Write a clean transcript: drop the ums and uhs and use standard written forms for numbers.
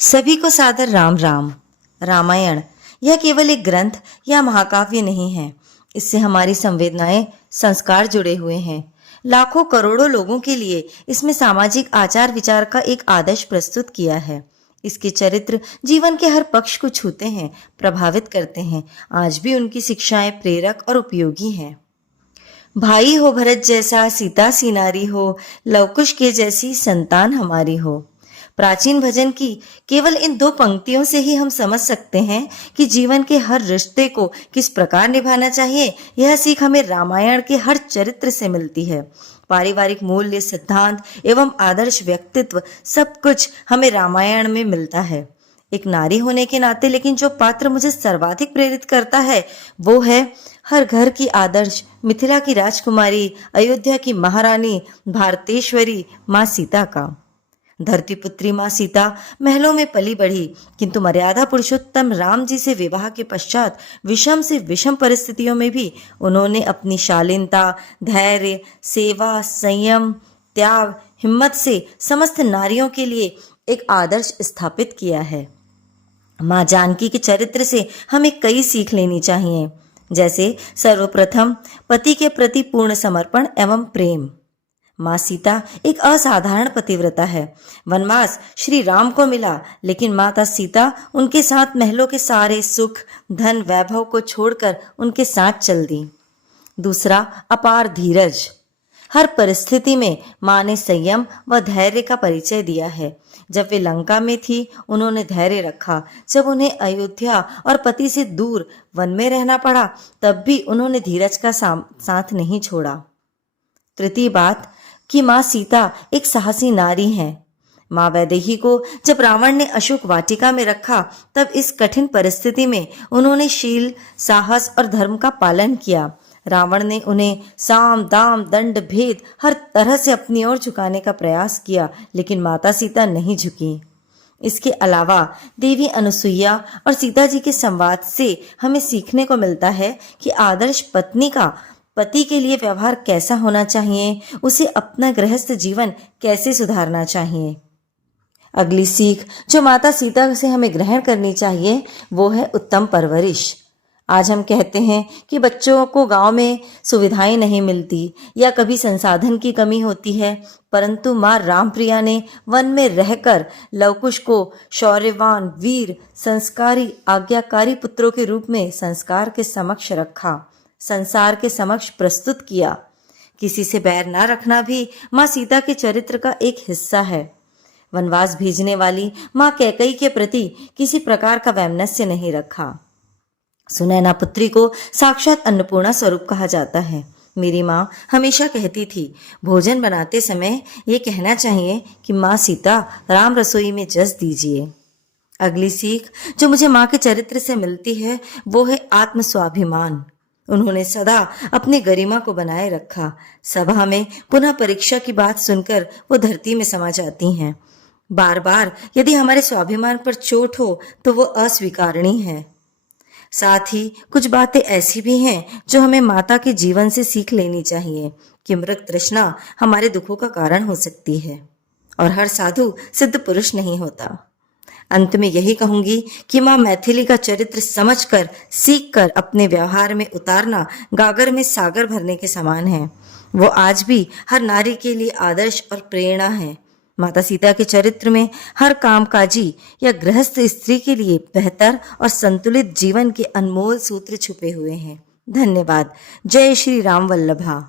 सभी को सादर राम राम। रामायण यह केवल एक ग्रंथ या महाकाव्य नहीं है। इससे हमारी संवेदनाएं, संस्कार जुड़े हुए हैं। लाखों करोड़ों लोगों के लिए इसमें सामाजिक आचार विचार का एक आदर्श प्रस्तुत किया है। इसके चरित्र जीवन के हर पक्ष को छूते हैं, प्रभावित करते हैं। आज भी उनकी शिक्षाएं प्रेरक और उपयोगी हैं। भाई हो भरत जैसा, सीता सी नारी हो, लवकुश के जैसी संतान हमारी हो। प्राचीन भजन की केवल इन दो पंक्तियों से ही हम समझ सकते हैं कि जीवन के हर रिश्ते को किस प्रकार निभाना चाहिए। यह सीख हमें रामायण के हर चरित्र से मिलती है। पारिवारिक मूल्य, सिद्धांत एवं आदर्श व्यक्तित्व सब कुछ हमें रामायण में मिलता है। एक नारी होने के नाते लेकिन जो पात्र मुझे सर्वाधिक प्रेरित करता है वो है हर घर की आदर्श, मिथिला की राजकुमारी, अयोध्या की महारानी, भारतेश्वरी माँ सीता का। धरती पुत्री माँ सीता महलों में पली बढ़ी, किंतु मर्यादा पुरुषोत्तम राम जी से विवाह के पश्चात विषम से विषम परिस्थितियों में भी उन्होंने अपनी शालीनता, धैर्य, सेवा, संयम, त्याग, हिम्मत से समस्त नारियों के लिए एक आदर्श स्थापित किया है। माँ जानकी के चरित्र से हमें कई सीख लेनी चाहिए, जैसे सर्वप्रथम पति के प्रति पूर्ण समर्पण एवं प्रेम। माँ सीता एक असाधारण पतिव्रता है। वनवास श्री राम को मिला, लेकिन माता सीता उनके साथ महलों के सारे सुख, धन, वैभव को छोड़कर उनके साथ चल दी। दूसरा, अपार धीरज। हर परिस्थिति में माँ ने संयम व धैर्य का परिचय दिया है। जब वे लंका में थी उन्होंने धैर्य रखा। जब उन्हें अयोध्या और पति से दूर वन में रहना पड़ा तब भी उन्होंने धीरज का साथ नहीं छोड़ा। तृतीय बात कि माँ सीता एक साहसी नारी हैं। माँ वैदेही को जब रावण ने अशोक वाटिका में रखा तब इस कठिन परिस्थिति में उन्होंने शील, साहस और धर्म का पालन किया। रावण ने उन्हें साम, दाम, दंड, भेद हर तरह से अपनी ओर झुकाने का प्रयास किया, लेकिन माता सीता नहीं झुकी। इसके अलावा देवी अनुसुईया और सीता जी के संवाद से हमें सीखने को मिलता है कि आदर्श पत्नी का पति के लिए व्यवहार कैसा होना चाहिए, उसे अपना गृहस्थ जीवन कैसे सुधारना चाहिए। अगली सीख जो माता सीता से हमें ग्रहण करनी चाहिए वो है उत्तम परवरिश। आज हम कहते हैं कि बच्चों को गांव में सुविधाएं नहीं मिलती या कभी संसाधन की कमी होती है, परंतु माँ रामप्रिया ने वन में रहकर लवकुश को शौर्यवान, वीर, संस्कारी, आज्ञाकारी पुत्रों के रूप में संस्कार के समक्ष रखा, संसार के समक्ष प्रस्तुत किया। किसी से बैर ना रखना भी माँ सीता के चरित्र का एक हिस्सा है। वनवास भेजने वाली माँ कैकई के प्रति किसी प्रकार का वैमनस्य नहीं रखा। सुनैना पुत्री को साक्षात अन्नपूर्णा स्वरूप कहा जाता है। मेरी माँ हमेशा कहती थी, भोजन बनाते समय ये कहना चाहिए कि माँ सीता राम रसोई में जस दीजिए। अगली सीख जो मुझे माँ के चरित्र से मिलती है वो है आत्म स्वाभिमान। उन्होंने सदा अपनी गरिमा को बनाए रखा। सभा में पुनः परीक्षा की बात सुनकर वो धरती में समा जाती हैं। बार बार यदि हमारे स्वाभिमान पर चोट हो तो वो अस्वीकारणी है। साथ ही कुछ बातें ऐसी भी हैं जो हमें माता के जीवन से सीख लेनी चाहिए कि मृग तृष्णा हमारे दुखों का कारण हो सकती है और हर साधु सिद्ध पुरुष नहीं होता। अंत में यही कहूंगी कि माँ मैथिली का चरित्र समझकर, सीखकर अपने व्यवहार में उतारना गागर में सागर भरने के समान है। वो आज भी हर नारी के लिए आदर्श और प्रेरणा है। माता सीता के चरित्र में हर कामकाजी या गृहस्थ स्त्री के लिए बेहतर और संतुलित जीवन के अनमोल सूत्र छुपे हुए हैं। धन्यवाद। जय श्री राम वल्लभा।